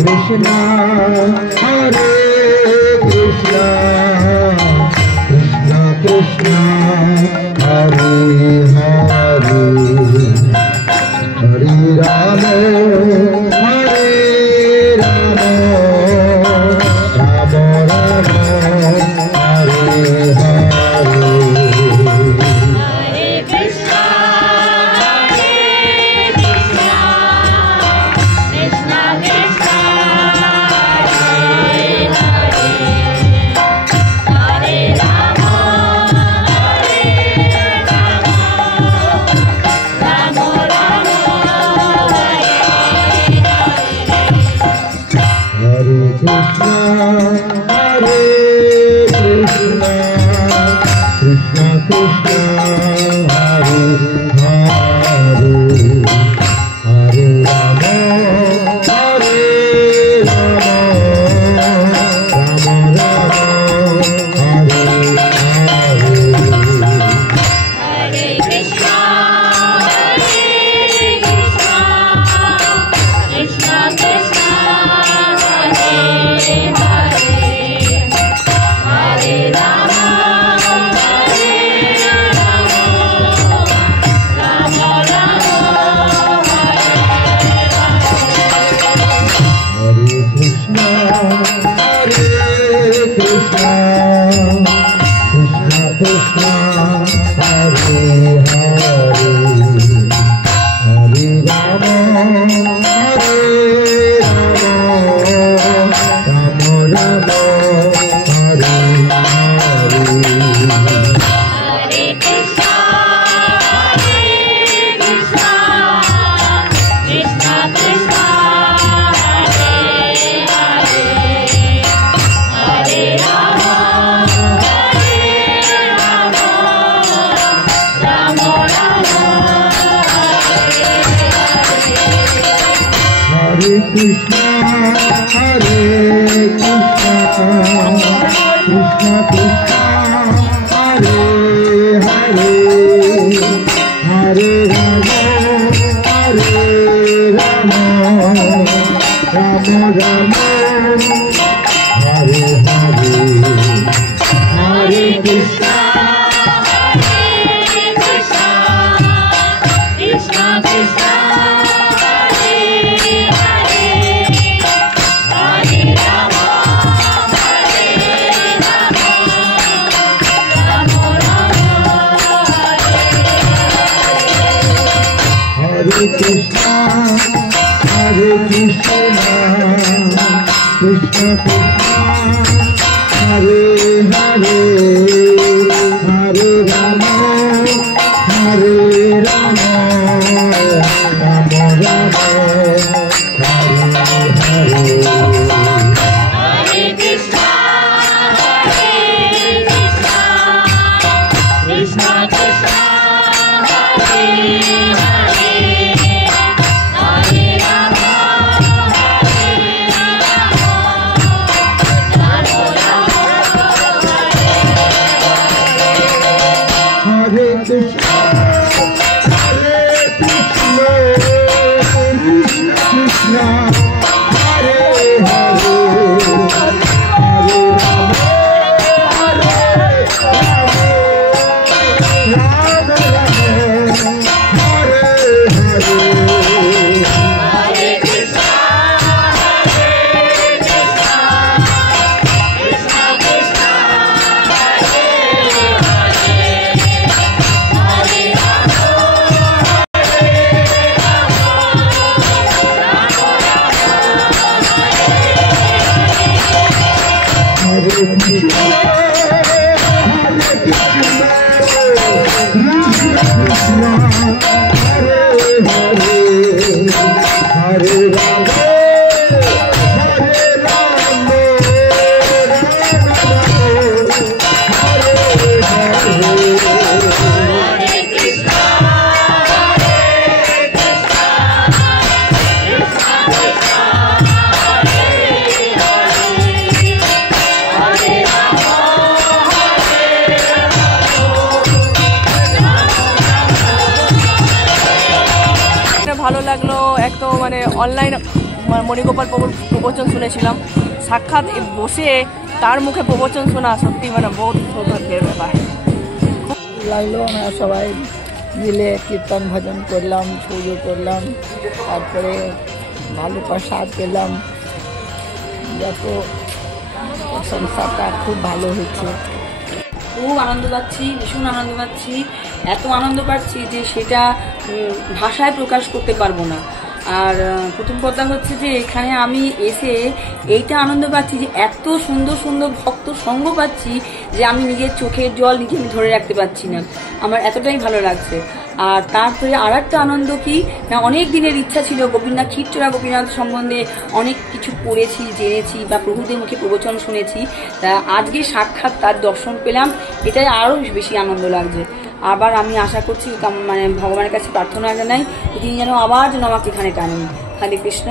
Krishna Hare Krishna Krishna Krishna Hare Hare Hare Rama Hare Rama Rama Rama Hare Hare Hare Krishna Krishna Krishna Hare Hare Hare Rama Hare Rama Rama Rama Hare Hare Hare Krishna Hare Krishna Krishna Krishna Hare Hare Hare Rama Hare Rama Rama Rama Hare Hare Hare Krishna Krishna Krishna Krishna Hare Hare Hare Rama Hare Rama Rama Rama Hare Krishna Hare Krishna Krishna Krishna Hare Hare Hare Rama Hare Rama Rama Rama Hare Hare Hare Krishna Krishna Krishna Krishna Hare Hare Hare Rama Hare Rama Rama Rama Hare Krishna Hare Krishna Krishna Krishna Hare Hare Hare Rama Hare Rama Rama Rama Hare Hare Hare Krishna Krishna Krishna Hare Hare Hare Rama Hare Rama Rama Rama Hare Krishna Hare Krishna Krishna Krishna Hare Hare Hare Rama Hare Rama Rama Rama Hare Hare Hare Krishna Hare Krishna Krishna Krishna Hare Hare Hare Rama Hare Rama Rama Rama Hare Krishna Hare Krishna Krishna Krishna Hare Hare Hare Rama Hare Rama Rama Rama Hare Hare Hare Krishna Hare Krishna Krishna Krishna Hare Hare Hare Rama ভালো লাগলো। এক তো মানে online মণিগোপাল প্রবচন শুনেছিলাম। সাক্ষাৎ বসে তার মুখে প্রবচন শোনা সত্যি মানে বহুত সৌভাগ্যের ব্যাপার। লাগলো, আমরা সবাই মিলে কীর্তন ভজন করলাম, পুজো করলাম, তারপরে ভালো প্রসাদ পেলাম। যত প্রশংসাটা খুব ভালো হয়েছে। খুব আনন্দ পাচ্ছি, ভীষণ আনন্দ পাচ্ছি, এত আনন্দ পাচ্ছি যে সেটা ভাষায় প্রকাশ করতে পারবো না। আর প্রথম কথা হচ্ছে যে এখানে আমি এসে এইটা আনন্দ পাচ্ছি যে এত সুন্দর সুন্দর ভক্ত সঙ্গ পাচ্ছি যে আমি নিজের চোখের জল নিজে আমি ধরে রাখতে পারছি না, আমার এতটাই ভালো লাগছে। আর তারপরে আর একটা আনন্দ কি না, অনেক দিনের ইচ্ছা ছিল গোপীনাথ ক্ষীরচোরা গোপীনাথ সম্বন্ধে অনেক কিছু পড়েছি, জেনেছি বা প্রভুদের মুখে প্রবচন শুনেছি, তা আজকে সাক্ষাৎ তার দর্শন পেলাম, এটাই আরও বেশি আনন্দ লাগছে। আবার আমি আশা করছি মানে ভগবানের কাছে প্রার্থনা জানাই তিনি যেন আবার যেন আমাকে এখানে টানেন। হরে কৃষ্ণ।